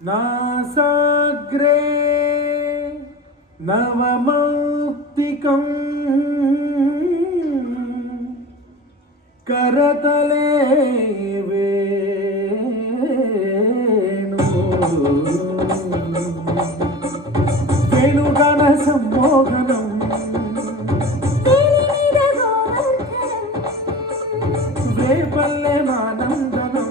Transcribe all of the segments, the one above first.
नासाग्रे नवमौक्तिकं करतले वेणुगान सम्मोहनं वेपल्ले मानन्दनं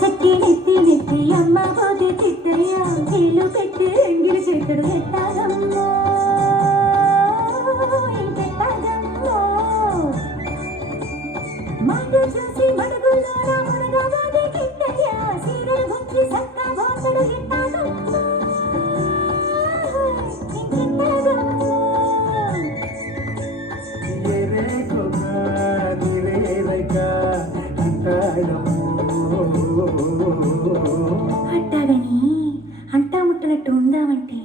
చెట్టి నెత్తి నెత్తి అమ్మ పోతే చిట్టయ్య నీళ్ళు పెట్టి ఎంగిలి చెట్టడు ఎట్టాగమ్మో ఇంకెట్టాగమ్మో మాట చూసి మడుగులోన మునగబోతే కిట్టయ్య సీరలు గుంచి సక్క పోతడు ఎట్టాగమ్మో ఇంకెట్టాగమ్మో ఎరే కొమ్మ నిరేరక అంటాగమ్మో అట్టాగని అంటా ముట్టనట్టు ఉందామంటే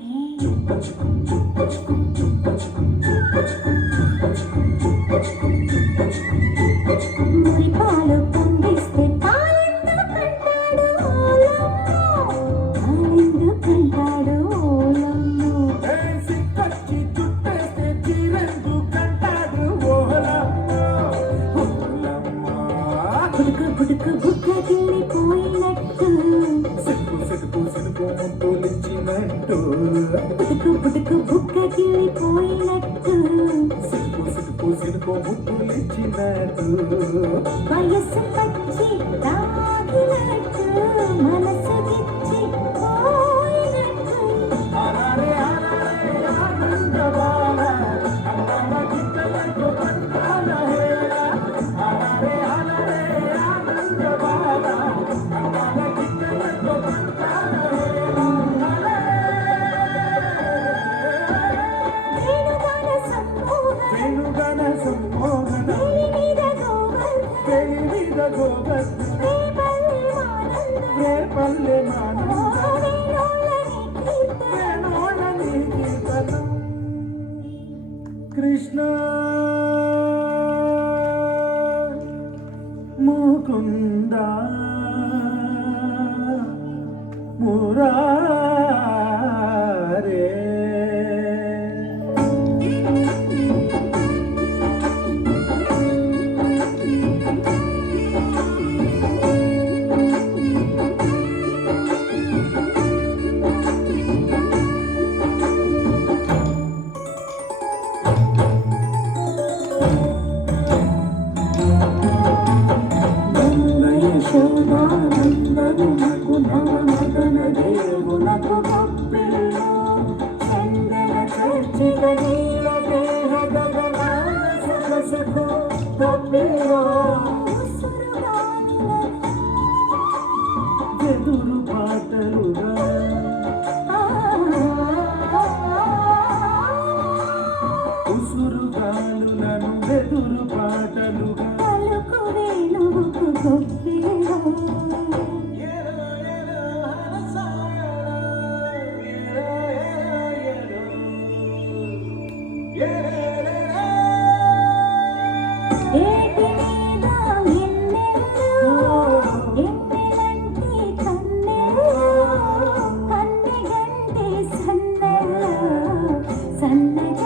మురి పాలు పొంగిస్తే పాలెందుకంటాడు ఓలమ్మో సిక్కచ్చి చుట్టేస్తే తీరెందుకంటాడు ఓలమ్మో బుడుకు బుడుకు బుగ్గ తిల్లిపోయినట్టు తోలించినట్టు బుడుకు బుడుకు బుగ్గ తిల్లిపోయినట్టు సినుకో ముద్దులిచ్చినట్టు వయస్సు పచ్చి తాగినట్టు మనసు గిచ్చి పోయినట్టు ఆనాడే ఆనందబాల అన్నమ గిట్టలతో పంటాల హేళ ఆనాడే ఆనందబాల అన్నమ గిట్టలతో పంటాల వేణుగాన సమ్మోహన వేలి మీద గోవర్ధన రేపల్లె మానంద వేణోళని కీర్తనం కృష్ణ ముకుంద మురారే ఎదురు పాటలుగా ఉసురుగాలులను ఎదురు పాటలుగా పలుకు వేణువుకు గొప్పిలో సన్నజ